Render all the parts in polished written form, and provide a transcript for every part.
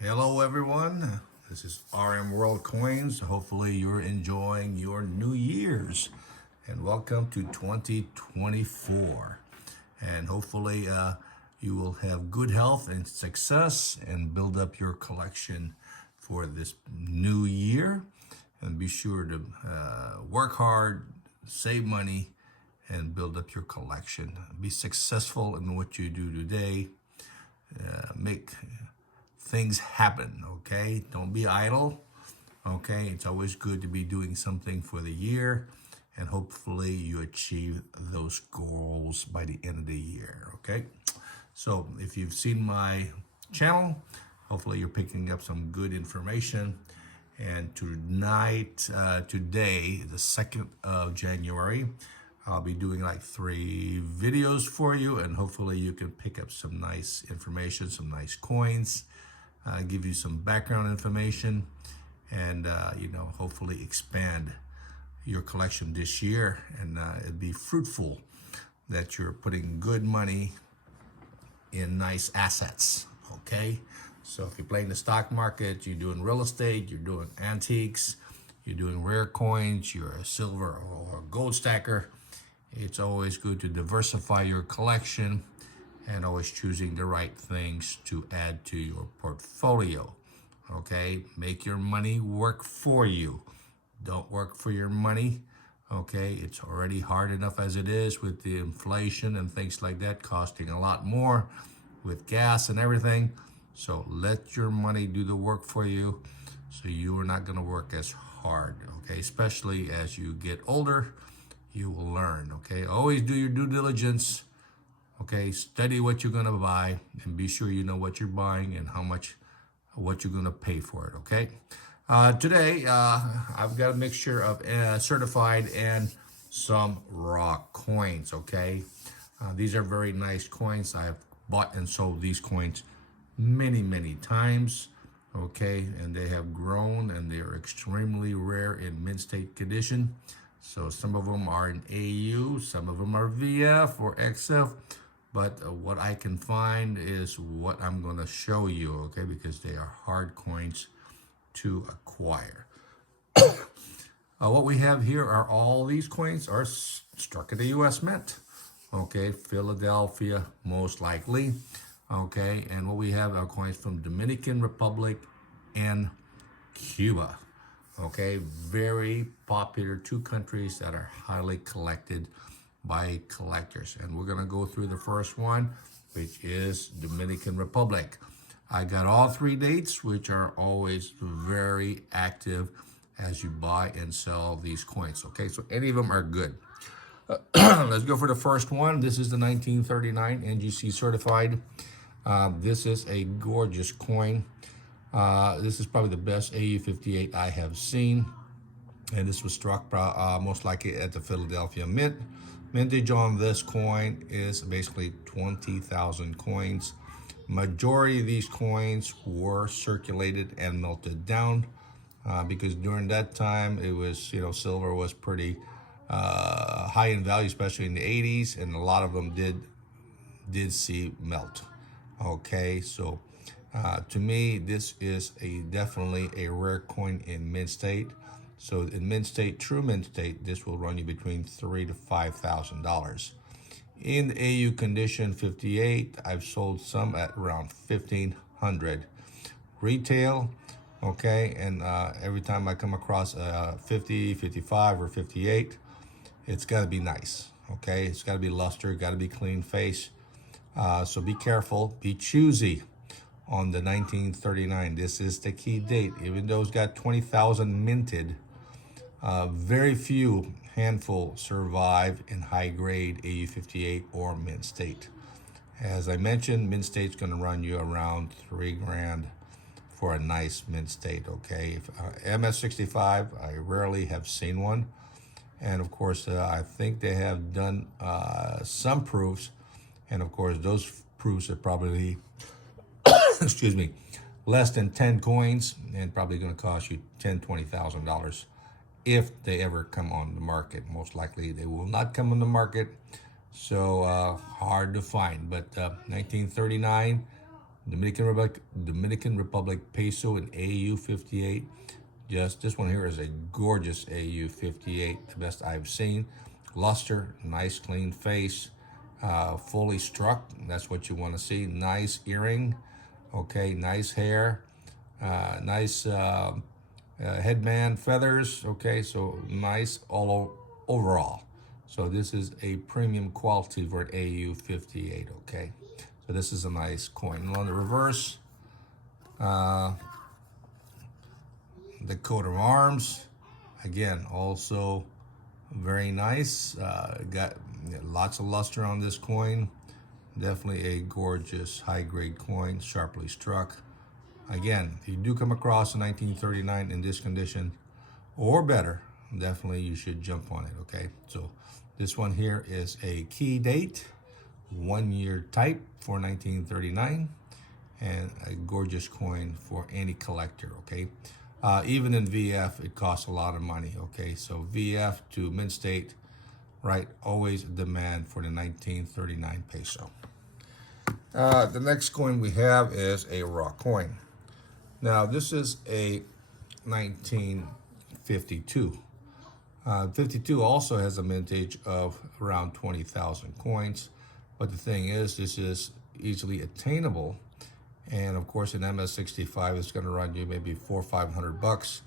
Hello everyone, this is RMworldcoins. Hopefully you're enjoying your New Year's and welcome to 2024. And hopefully you will have good health and success and build up your collection for this new year. And be sure to work hard, save money, and build up your collection. Be successful in what you do today. Make things happen, okay? Don't be idle, okay? It's always good to be doing something for the year, and hopefully you achieve those goals by the end of the year, okay? So if you've seen my channel, hopefully you're picking up some good information. And today, the 2nd of January, I'll be doing like 3 videos for you, and hopefully you can pick up some nice information, some nice coins, give you some background information, and hopefully expand your collection this year, and it'd be fruitful that you're putting good money in nice assets, okay? So if you're playing the stock market, you're doing real estate, you're doing antiques, you're doing rare coins, you're a silver or gold stacker, it's always good to diversify your collection and always choosing the right things to add to your portfolio, okay? Make your money work for you. Don't work for your money, okay? It's already hard enough as it is with the inflation and things like that, costing a lot more with gas and everything. So let your money do the work for you so you are not gonna work as hard, okay? Especially as you get older, you will learn, okay? Always do your due diligence, okay? Study what you're gonna buy and be sure you know what you're buying and what you're gonna pay for it, okay? Today, I've got a mixture of certified and some raw coins, okay? These are very nice coins. I've bought and sold these coins many times, okay? And they have grown and they're extremely rare in mint state condition. So some of them are in AU, some of them are VF or XF, but what I can find is what I'm gonna show you, okay? Because they are hard coins to acquire. What we have here are all these coins are struck at the U.S. Mint, okay? Philadelphia, most likely, okay? And what we have are coins from Dominican Republic and Cuba, okay? Very popular, 2 countries that are highly collected by collectors. And we're gonna go through the first one, which is Dominican Republic. I got all 3 dates, which are always very active as you buy and sell these coins, okay? So any of them are good. Let's go for the first one. This is the 1939 NGC certified. This is a gorgeous coin. This is probably the best AU58 I have seen. And this was struck most likely at the Philadelphia Mint. Mintage on this coin is basically 20,000 coins. Majority of these coins were circulated and melted down because during that time it was, silver was pretty high in value, especially in the 80s, and a lot of them did see melt. Okay, so to me this is definitely a rare coin in mint state. So in mint state, true mint state, this will run you between $3,000 to $5,000. In AU condition 58, I've sold some at around 1,500. Retail, okay, and every time I come across 50, 55, or 58, it's got to be nice, okay? It's got to be luster, got to be clean face. So be careful, be choosy on the 1939. This is the key date. Even though it's got 20,000 minted, very few handful survive in high grade AU58 or mint state. As I mentioned, mint state's going to run you around $3,000 for a nice mint state, okay? MS65, I rarely have seen one. And of course, I think they have done some proofs. And of course, those proofs are probably, excuse me, less than 10 coins and probably going to cost you $10,000, $20,000 if they ever come on the market. Most likely they will not come on the market, so hard to find. But 1939, Dominican Republic peso in AU 58. Just this one here is a gorgeous AU 58, the best I've seen. Luster, nice clean face, fully struck. That's what you want to see. Nice earring, okay, nice hair, nice headband feathers. Okay, so nice overall. So this is a premium quality for an AU 58. Okay, so this is a nice coin. And on the reverse, the coat of arms, again, also very nice. Got lots of luster on this coin. Definitely a gorgeous high-grade coin, sharply struck. Again, if you do come across a 1939 in this condition or better, definitely you should jump on it. Okay, so this one here is a key date, 1 year type for 1939, and a gorgeous coin for any collector. Okay, even in VF, it costs a lot of money. Okay, so VF to mint state, right? Always demand for the 1939 peso. The next coin we have is a raw coin. Now this is a 1952. 52 also has a mintage of around 20,000 coins, but the thing is, this is easily attainable. And of course, in MS65, it's going to run you maybe $400 or $500.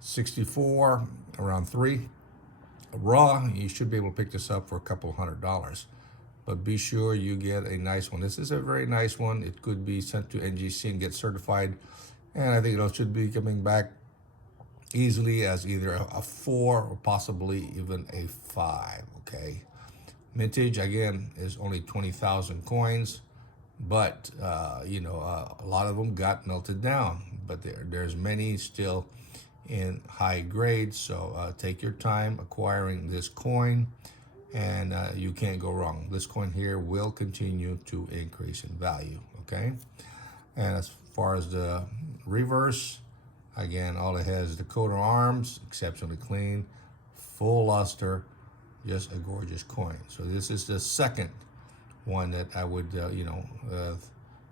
64, around $3. Raw, you should be able to pick this up for a couple $100. But be sure you get a nice one. This is a very nice one. It could be sent to NGC and get certified. And I think it should be coming back easily as either a 4 or possibly even a 5. Okay. Mintage, again, is only 20,000 coins. But, a lot of them got melted down. But there's many still in high grade. So take your time acquiring this coin, and you can't go wrong. This coin here will continue to increase in value. Okay. And as far as the reverse, again, all it has is the coat of arms, exceptionally clean, full luster, just a gorgeous coin. So this is the second one that I would,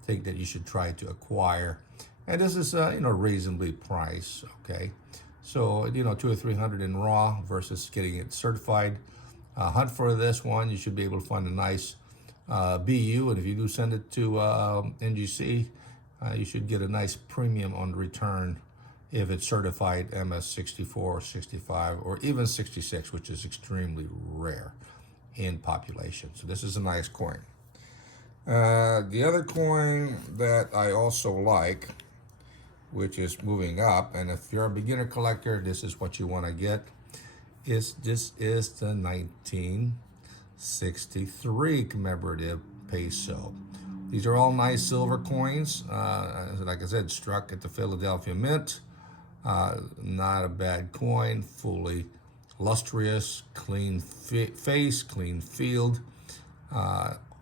think that you should try to acquire. And this is, reasonably priced, okay? So, 200 or 300 in raw versus getting it certified. Hunt for this one. You should be able to find a nice BU. And if you do send it to NGC, you should get a nice premium on the return if it's certified MS64 or 65 or even 66, which is extremely rare in population. So this is a nice coin. The other coin that I also like, which is moving up, and if you're a beginner collector, this is what you want to get, this is the 1963 commemorative peso. These are all nice silver coins. Like I said, struck at the Philadelphia Mint. Not a bad coin, fully lustrous, clean face, clean field.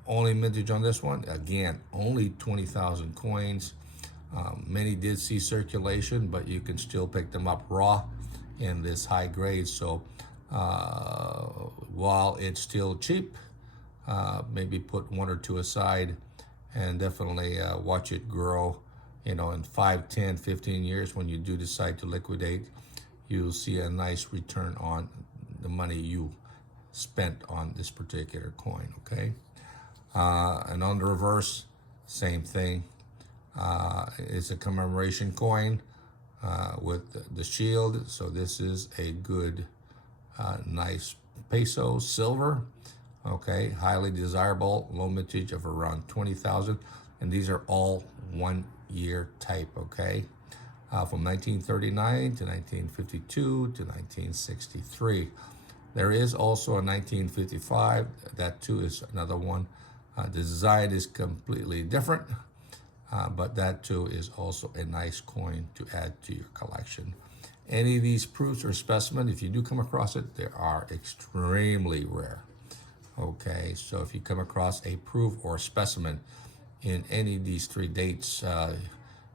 Only mintage on this one, again, only 20,000 coins. Many did see circulation, but you can still pick them up raw in this high grade. So while it's still cheap, maybe put 1 or 2 aside and definitely watch it grow. In 5, 10, 15 years, when you do decide to liquidate, you'll see a nice return on the money you spent on this particular coin, okay? And on the reverse, same thing. It's a commemoration coin with the shield. So this is a good, nice peso, silver, okay? Highly desirable, low mintage of around 20,000. And these are all 1 year type, okay? From 1939 to 1952 to 1963. There is also a 1955. That too is another one. The design is completely different, but that too is also a nice coin to add to your collection. Any of these proofs or specimen, if you do come across it, they are extremely rare. Okay, so if you come across a proof or specimen in any of these 3 dates,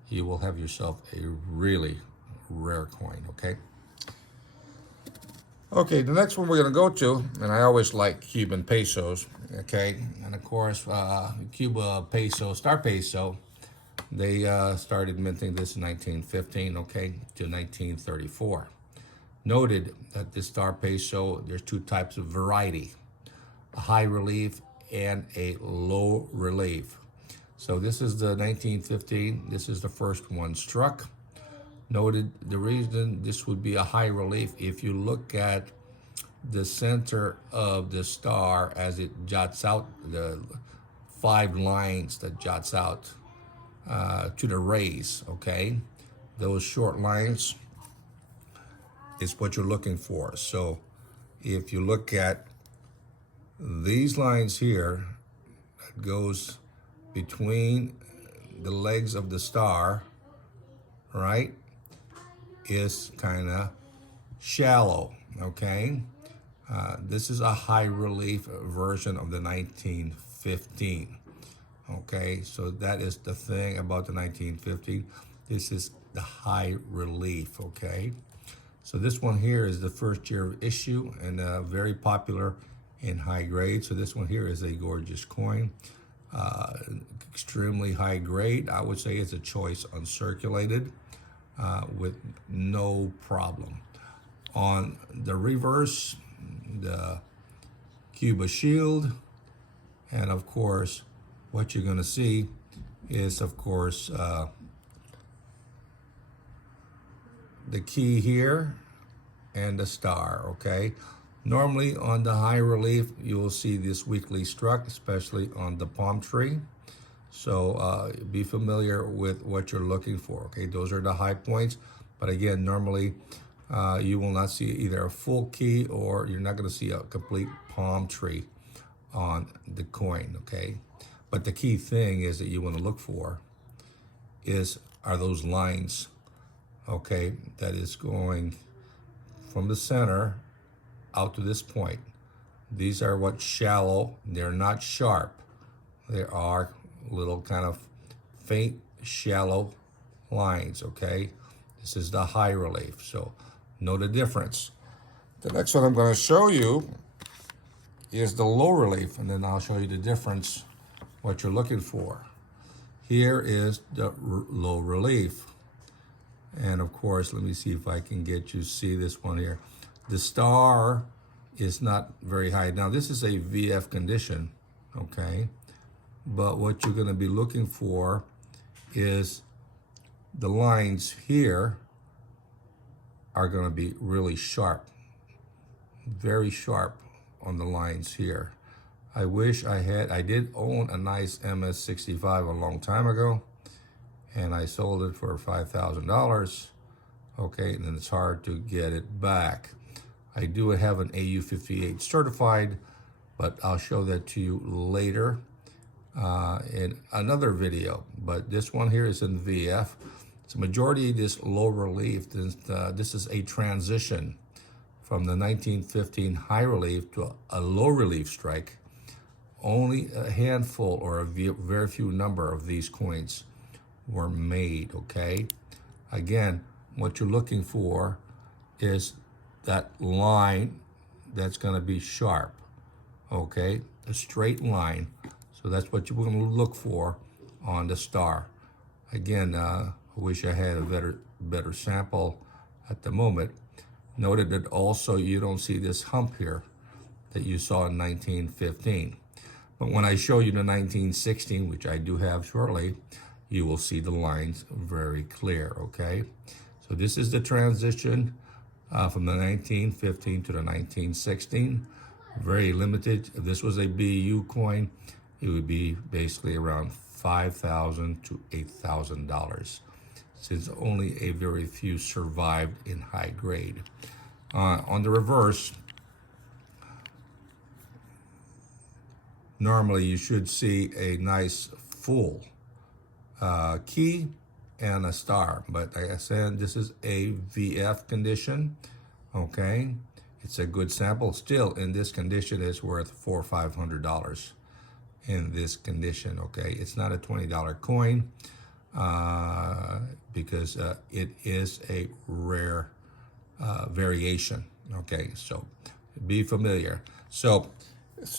you will have yourself a really rare coin, okay? Okay, the next one we're going to go to, and I always like Cuban pesos, okay? And of course, Cuba peso, star peso, They started minting this in 1915, okay, to 1934. Noted that this star peso, there's two types of variety, a high relief and a low relief. So this is the 1915, this is the first one struck. Noted the reason this would be a high relief, if you look at the center of the star as it jots out, the 5 lines that jots out to the rays, okay? Those short lines is what you're looking for. So if you look at these lines here, that goes between the legs of the star, right, is kind of shallow, okay? This is a high relief version of the 1915. Okay, so that is the thing about the 1950. This is the high relief, okay? So this one here is the first year of issue and very popular in high grade. So this one here is a gorgeous coin. Extremely high grade. I would say it's a choice uncirculated with no problem. On the reverse, the Cuba shield, and of course, what you're going to see is, of course, the key here and the star, okay? Normally on the high relief, you will see this weakly struck, especially on the palm tree. So be familiar with what you're looking for, okay? Those are the high points. But again, normally you will not see either a full key or you're not going to see a complete palm tree on the coin, okay? But the key thing is that you want to look for are those lines, okay, that is going from the center out to this point. These are what's shallow. They're not sharp. They are little kind of faint, shallow lines, okay? This is the high relief, so know the difference. The next one I'm going to show you is the low relief, and then I'll show you the difference, what you're looking for. Here is the low relief. And of course, let me see if I can get you to see this one here. The star is not very high. Now, this is a VF condition, okay? But what you're going to be looking for is the lines here are going to be really sharp, very sharp on the lines here. I wish I did own a nice MS-65 a long time ago, and I sold it for $5,000, okay, and then it's hard to get it back. I do have an AU58 certified, but I'll show that to you later in another video. But this one here is in VF. It's a majority of this low relief. This is a transition from the 1915 high relief to a low relief strike. Only a handful or a very few number of these coins were made, okay? Again, what you're looking for is that line that's going to be sharp, okay? A straight line. So that's what you're going to look for on the star. Again, I wish I had a better sample at the moment. Noted that also you don't see this hump here that you saw in 1915. But when I show you the 1916, which I do have shortly, you will see the lines very clear, okay? So this is the transition from the 1915 to the 1916. Very limited. If this was a BU coin, it would be basically around $5,000 to $8,000, since only a very few survived in high grade. On the reverse, normally you should see a nice full key and a star, but like I said, this is a VF condition, okay? It's a good sample. Still, in this condition, it's worth $400 or $500 in this condition, okay? It's not a $20 coin because it is a rare variation, okay? So be familiar. So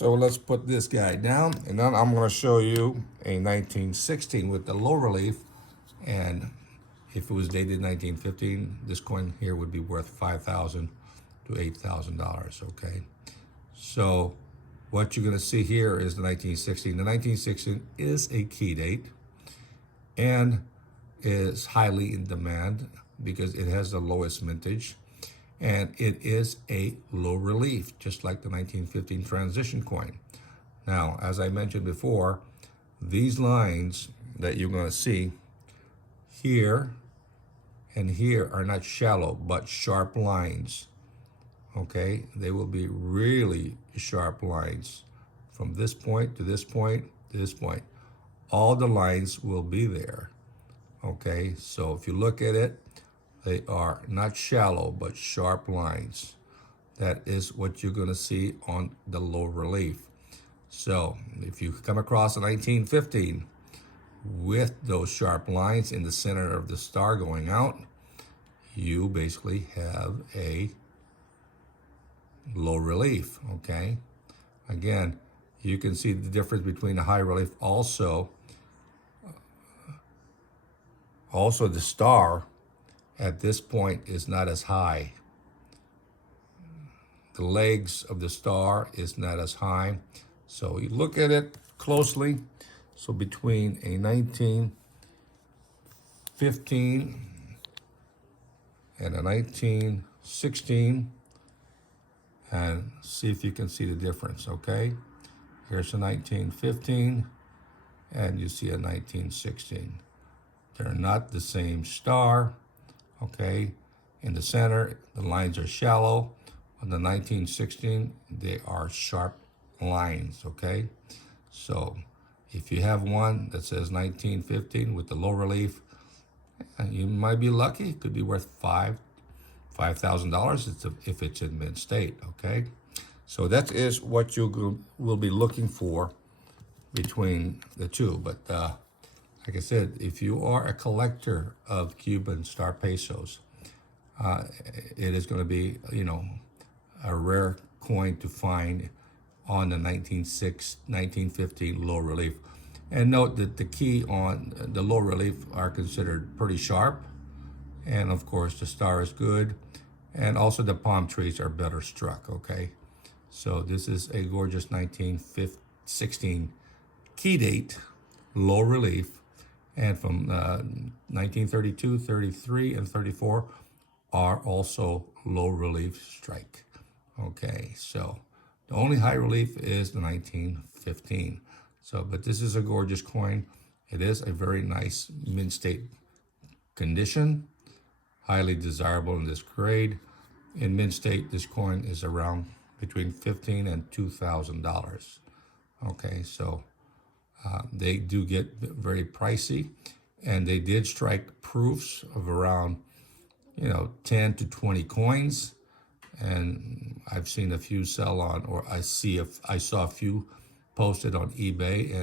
let's put this guy down, and then I'm going to show you a 1916 with the low relief And if it was dated 1915, this coin here would be worth $5,000 to $8,000, okay? So what you're going to see here is the 1916. The 1916 is a key date and is highly in demand because it has the lowest mintage and it is a low relief, just like the 1915 transition coin. Now, as I mentioned before, these lines that you're going to see here and here are not shallow, but sharp lines. Okay, they will be really sharp lines from this point to this point to this point. All the lines will be there. Okay, so if you look at it, they are not shallow, but sharp lines. That is what you're going to see on the low relief. So if you come across a 1915 with those sharp lines in the center of the star going out, you basically have a low relief, okay? Again, you can see the difference between the high relief. Also the star at this point is not as high. The legs of the star is not as high. So you look at it closely. So between a 1915 and a 1916, and see if you can see the difference, okay? Here's a 1915, and you see a 1916. They're not the same star, okay? In the center, the lines are shallow. On the 1916, they are sharp lines, okay? So if you have one that says 1915 with the low relief, you might be lucky. It could be worth $5,000 if it's in mint state, okay? So that is what you will be looking for between the two. But like I said, if you are a collector of Cuban star pesos, it is going to be, a rare coin to find on the 1915 low relief. And note that the key on the low relief are considered pretty sharp. And of course, the star is good. And also the palm trees are better struck, okay? So this is a gorgeous 1916 key date, low relief. And from 1932, 33, and 34 are also low relief strike. Okay, so the only high relief is the 1915. So, but this is a gorgeous coin. It is a very nice mint state condition, highly desirable in this grade. In mint state, this coin is around between $1,500 and $2,000. Okay, so they do get very pricey, and they did strike proofs of around 10 to 20 coins, and I've seen a few sell on, or I saw a few posted on eBay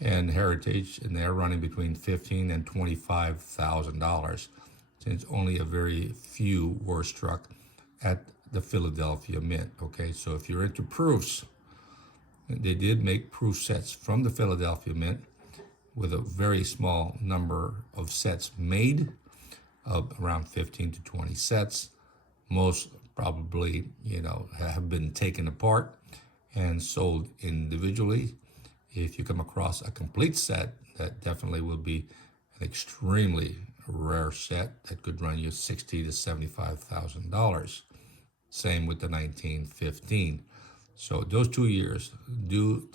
and Heritage, and they're running between $15,000 and $25,000. Since only a very few were struck at the Philadelphia Mint. Okay, so if you're into proofs, they did make proof sets from the Philadelphia Mint with a very small number of sets made, of around 15 to 20 sets. Most probably, have been taken apart and sold individually. If you come across a complete set, that definitely will be an extremely rare set that could run you $60,000 to $75,000. Same with the 1915. So those 2 years do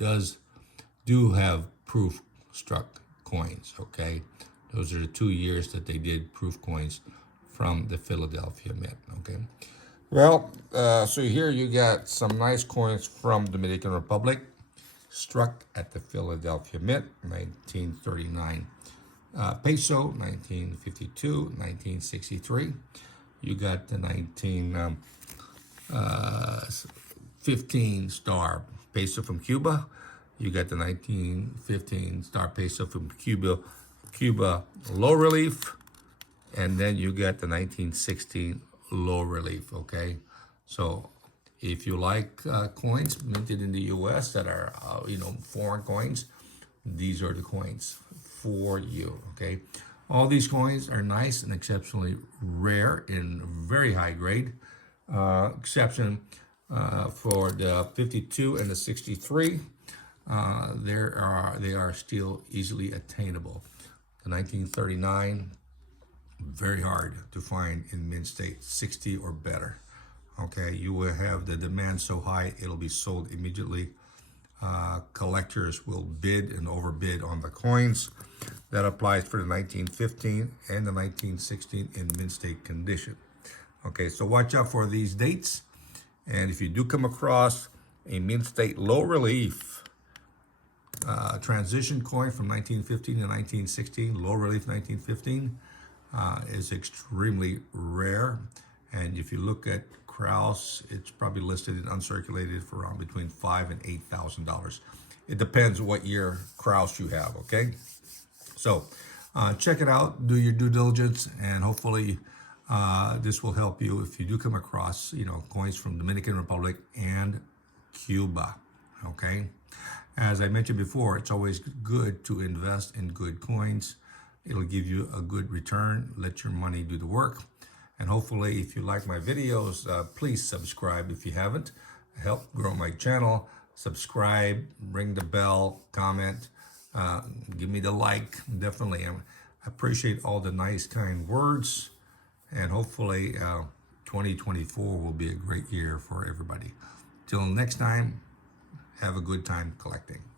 have proof struck coins. Okay, those are the 2 years that they did proof coins from the Philadelphia Mint. Okay, well, so here you got some nice coins from Dominican Republic, struck at the Philadelphia Mint, 1939 peso, 1952, 1963. You got the 1915 star peso from Cuba. You got the 1915 star peso from Cuba low relief, and then you got the 1916 low relief. Okay, so if you like coins minted in the U.S. that are foreign coins, these are the coins for you. Okay, all these coins are nice and exceptionally rare in very high grade. Exception for the 52 and the 63. They are still easily attainable. The 1939, very hard to find in mint state, 60 or better. Okay, you will have the demand so high it'll be sold immediately. Collectors will bid and overbid on the coins. That applies for the 1915 and the 1916 in mint state condition. Okay, so watch out for these dates. And if you do come across a mint state low relief transition coin from 1915 to 1916, low relief 1915 is extremely rare. And if you look at Kraus, it's probably listed and uncirculated for around between $5,000 and $8,000. It depends what year Kraus you have, okay? So check it out, do your due diligence, and hopefully this will help you if you do come across, coins from Dominican Republic and Cuba, okay? As I mentioned before, it's always good to invest in good coins. It'll give you a good return. Let your money do the work. And hopefully, if you like my videos, please subscribe if you haven't. Help grow my channel. Subscribe, ring the bell, comment, give me the like. Definitely, I appreciate all the nice, kind words. And hopefully, 2024 will be a great year for everybody. Till next time, have a good time collecting.